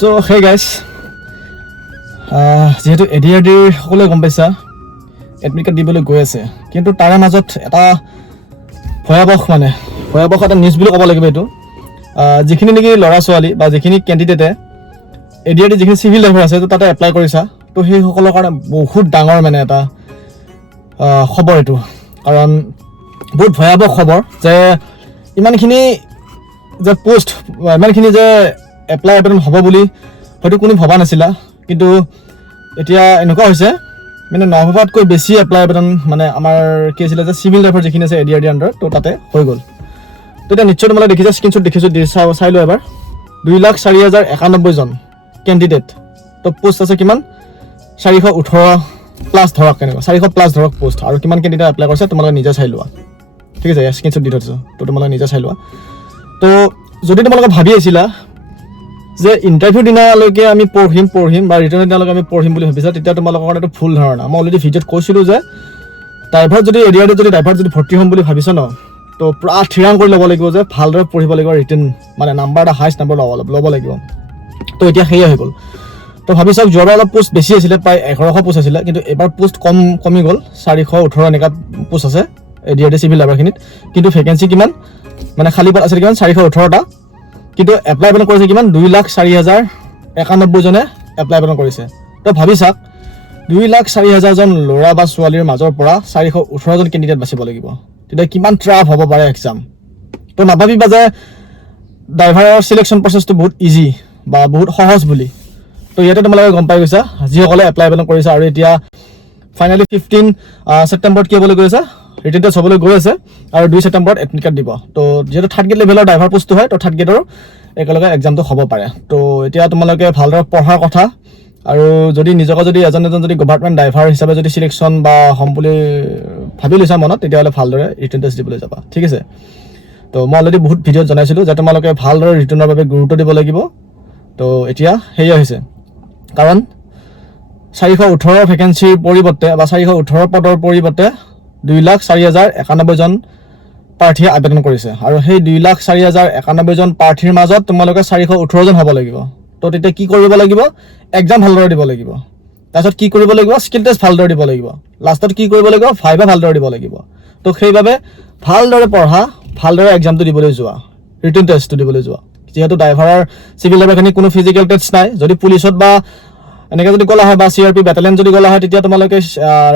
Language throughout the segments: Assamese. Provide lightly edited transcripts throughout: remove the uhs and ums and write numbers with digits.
সো হে গাইজ, যেহেতু এডিআৰডিৰ সকলোৱে গম পাইছা এডমিট কাৰ্ড দিবলৈ গৈ আছে, কিন্তু তাৰে মাজত এটা ভয়াৱহ এটা নিউজ বুলি ক'ব লাগিব। এইটো যিখিনি নেকি ল'ৰা ছোৱালী বা যিখিনি কেণ্ডিডেটে এডিআৰডি যিখিনি চিভিল ড্ৰাইভাৰ আছে তাতে এপ্লাই কৰিছা, তো সেইসকলৰ কাৰণে বহুত ডাঙৰ এটা খবৰ এইটো। কাৰণ বহুত ভয়াৱহ খবৰ যে ইমানখিনি যে পোষ্ট, ইমানখিনি যে এপ্লাই আবেদন হ'ব বুলি হয়তো কোনো ভবা নাছিলা, কিন্তু এতিয়া এনেকুৱা হৈছে নভবাতকৈ বেছি এপ্লাই আবেদন আমাৰ কি আছিলে যে চিভিল ড্ৰাইভাৰ যিখিনি আছে এডিআৰডি আণ্ডাৰত, তো তাতে হৈ গ'ল। তো এতিয়া নিশ্চয় তোমালোকে দেখিছা, স্ক্ৰীনশ্বট দেখিছোঁ, চাই লওঁ এবাৰ। 2,04,091 জন কেণ্ডিডেট, তো পোষ্ট আছে কিমান 418+ ধৰক, কেনেকুৱা 400+ ধৰক পোষ্ট, আৰু কিমান কেণ্ডিডেট এপ্লাই কৰিছে তোমালোকে নিজে চাই লোৱা। ঠিক আছে, স্ক্ৰীনশ্বট দি থৈছোঁ, তো তোমালোকে নিজে চাই লোৱা। তো যদি তোমালোকে ভাবি আছিলা যে ইণ্টাৰভিউ দিনালৈকে আমি পঢ়িম বা ৰিটাৰ্ণৰ দিনালৈকে আমি পঢ়িম বুলি ভাবিছা, তেতিয়া তোমালোকৰ কাৰণে এইটো ভুল ধাৰণা। মই অলৰেডি ভিডিঅ'ত কৈছিলোঁ যে ড্ৰাইভাৰ যদি এডিআৰডিত যদি ড্ৰাইভাৰ যদি ভৰ্তি হ'ম বুলি ভাবিছ ন, তো পূৰা থিৰাং কৰি ল'ব লাগিব যে ভালদৰে পঢ়িব লাগিব, ৰিটেন নাম্বাৰ এটা হাইষ্ট নাম্বাৰ ল'ব লাগিব। তো এতিয়া সেয়ে হৈ গ'ল। তো ভাবি চাওক, যোৱাবাৰ অলপ পোষ্ট বেছি আছিলে, প্ৰায় 1100 পোষ্ট আছিলে, কিন্তু এইবাৰ পোষ্ট কমি গ'ল, 418 এনেকুৱা পোষ্ট আছে এডিআৰডি চিভিল ড্ৰাইভাৰখিনিত। কিন্তু ভেকেঞ্চি কিমান খালী পদ আছিলে কিমান 418টা, কিন্তু এপ্লাই আবেদন কৰিছে কিমান 2,04,091 জনে এপ্লাই আবেদন কৰিছে। তো ভাবি চাওক, 2,04,000 জন ল'ৰা বা ছোৱালীৰ মাজৰ পৰা 418 জন কেণ্ডিডেট বাচিব লাগিব, তেতিয়া কিমান ট্ৰাফ হ'ব পাৰে এক্সাম। তো নাভাবিবা যে ড্ৰাইভাৰৰ চিলেকশ্যন প্ৰচেছটো বহুত ইজি বা বহুত সহজ বুলি। তো ইয়াতে তোমালোকে গম পাই গৈছা যিসকলে এপ্লাই আবেদন কৰিছে। আৰু এতিয়া ফাইনেলি 15 ছেপ্টেম্বৰত কি হ'বলৈ গৈ আছে, ৰিটেন টেষ্ট হ'বলৈ গৈ আছে, আৰু 2 ছেপ্টেম্বৰত এডমিট কাৰ্ড দিব। তো যিহেতু 3rd গ্ৰেড লেভেলৰ ড্ৰাইভাৰ পোষ্টটো হয়, তো 3rd গ্ৰেডৰ একেলগে এক্সামটো হ'ব পাৰে। তো এতিয়া তোমালোকে ভালদৰে পঢ়াৰ কথা, আৰু যদি নিজকে যদি এজন যদি গভৰ্ণমেণ্ট ড্ৰাইভাৰ হিচাপে যদি চিলেকশ্যন বা হ'ম বুলি ভাবি লৈছা মনত, তেতিয়াহ'লে ভালদৰে ৰিটেন টেষ্ট দিবলৈ যাবা। ঠিক আছে, তো মই অলৰেডি বহুত ভিডিঅ'ত জনাইছিলোঁ যে তোমালোকে ভালদৰে ৰিটেনৰ বাবে গুৰুত্ব দিব লাগিব। তো এতিয়া সেয়ে হৈছে, কাৰণ 418 ভেকেঞ্চিৰ পৰিৱৰ্তে বা 418 পদৰ পৰিৱৰ্তে 2,04,091 জন প্ৰাৰ্থীয়ে আবেদন কৰিছে, আৰু সেই 2,04,091 জন প্ৰাৰ্থীৰ মাজত তোমালোকে 418 জন হ'ব লাগিব। তো তেতিয়া কি কৰিব লাগিব, এক্সাম ভালদৰে দিব লাগিব, তাৰপিছত কি কৰিব লাগিব, স্কিল টেষ্ট ভালদৰে দিব লাগিব, লাষ্টত কি কৰিব লাগিব, ভাইভা ভালদৰে দিব লাগিব। তো সেইবাবে ভালদৰে পঢ়া, ভালদৰে এক্সামটো দিবলৈ যোৱা, ৰিটেন টেষ্টটো দিবলৈ যোৱা। যিহেতু ড্ৰাইভাৰৰ চিভিল ড্ৰাইভাৰখিনি কোনো ফিজিকেল টেষ্ট নাই। যদি পুলিচত বা এনেকৈ যদি গ'লা হয় বা CRP বেটেলিয়ন যদি গ'লা হয়, তেতিয়া তোমালোকে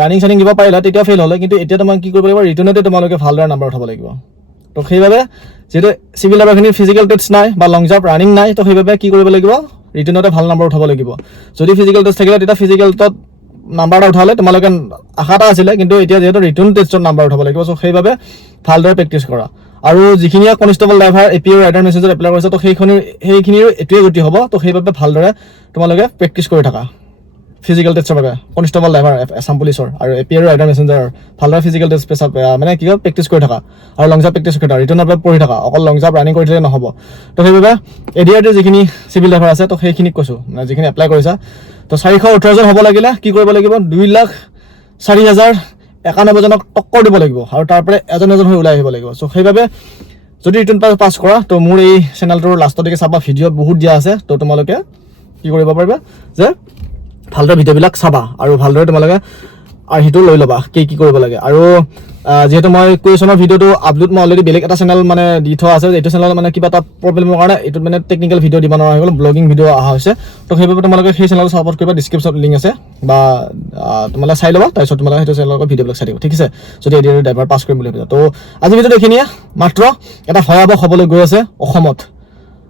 ৰানিং দিব পাৰিলা, তেতিয়া ফেইল হ'লে। কিন্তু এতিয়া তোমাক কি কৰিব লাগিব, ৰিটেনতে তোমালোকে ভালদৰে নাম্বাৰ উঠাব লাগিব। তো সেইবাবে যিহেতু চিভিল ড্ৰাইভাৰখিনিৰ ফিজিকেল টেষ্ট নাই বা লং জাম্প ৰানিং নাই, তো সেইবাবে কি কৰিব লাগিব, ৰিটেনতে ভাল নাম্বাৰ উঠাব লাগিব। যদি ফিজিকেল টেষ্ট থাকিলে তেতিয়া ফিজিকেলত নাম্বাৰ এটা উঠালে তোমালোকে আশা এটা আছিলে, কিন্তু এতিয়া যিহেতু ৰিটেন টেষ্টত নাম্বাৰ উঠাব লাগিব। চ' সেইবাবে ভালদৰে প্ৰেক্টিছ কৰা। আৰু যিখিনিয়ে কনষ্টেবল ড্ৰাইভাৰ APO ৰাইডাৰ মেছেজত এপ্লাই কৰিছে, তো সেইখিনিৰ এইটোৱে গতি হ'ব। তো সেইবাবে ভালদৰে তোমালোকে প্ৰেক্টিছ কৰি থাকা ফিজিকেল টেষ্টৰ বাবে। কনষ্টেবল ড্ৰাইভাৰ আছাম পুলিচৰ আৰু APO ৰাইডাৰ মেছেঞ্জাৰৰ ভালদৰে ফিজিকেল টেষ্ট কি হয় প্ৰেক্টিছ কৰি থাকা, আৰু লং জাম্প প্ৰেক্টিছ কৰি থাকা, ৰিটেনৰ বাবে পঢ়ি থাকা। অকল লং জাম্প ৰানিং কৰি থাকিলে নহ'ব। তো সেইবাবে এডিআৰডিৰ যিখিনি চিভিল ড্ৰাইভাৰ আছে, তো সেইখিনিক কৈছোঁ, যিখিনি এপ্লাই কৰিছা, তো 418 জন হ'ব লাগিলে কি কৰিব লাগিব, 2,04,091 জনক টক্কৰ দিব লাগিব, আৰু তাৰ পৰা এজন হৈ ওলাই আহিব লাগিব। চ' সেইবাবে যদি ৰিটেন পাছ কৰা, তো মোৰ এই চেনেলটোৰ লাষ্টলৈকে চাবা, ভিডিঅ' বহুত দিয়া আছে। তো তোমালোকে কি কৰিব পাৰিবা যে ভালদৰে ভিডিঅ'বিলাক চাবা, আৰু ভালদৰে তোমালোকে আৰ্হিটো লৈ ল'বা কি কৰিব লাগে। আৰু যিহেতু মই কুৱেশ্যনৰ ভিডিঅ'টো আপলোড মই অলৰেডি বেলেগ এটা চেনেল দি থোৱা আছে, এইটো চেনেলত কিবা এটা প্ৰব্লেমৰ কাৰণে এইটোত টেকনিকেল ভিডিঅ' দিব নোৱাৰা হৈ গ'ল, ব্লগিং ভিডিঅ' অহা হৈছে। তো সেইবাবে তোমালোকে সেই চেনেলটো ছাপোৰ্ট কৰিবা, ডিছক্ৰিপশ্যনত লিংক আছে, বা তোমালোকে চাই ল'বা, তাৰপিছত তোমালোকে সেইটো চেনেলত ভিডিঅ'বিলাক চাই দিব। ঠিক আছে, যদি এডিআৰডি ড্ৰাইভাৰ পাছ কৰিম বুলি ভাবিছা। তো আজি ভিডিঅ'টো এইখিনিয়ে, মাত্ৰ এটা ভয়াৱহ হ'বলৈ গৈ আছে অসমত,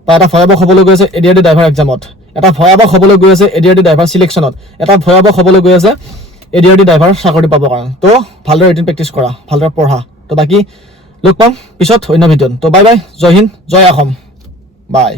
বা এটা ভয়াৱহ হ'বলৈ গৈ আছে এডিআৰডি ড্ৰাইভাৰ এক্সামত, এটা ভয়াৱহ হ'বলৈ গৈ আছে এডিআৰডি ড্ৰাইভাৰ চিলেকশ্যনত, এটা ভয়াৱহ হ'বলৈ গৈ আছে এডিআৰডি ড্ৰাইভাৰ চাকৰি পাবৰ কাৰণে। তো ভালদৰে ৰিটেন প্ৰেক্টিছ কৰা, ভালদৰে পঢ়া। তো বাকী লগ পাম পিছত অন্য ভিডিঅ'ত। তো বাই বাই, জয় হিন্দ, জয় অসম, বাই।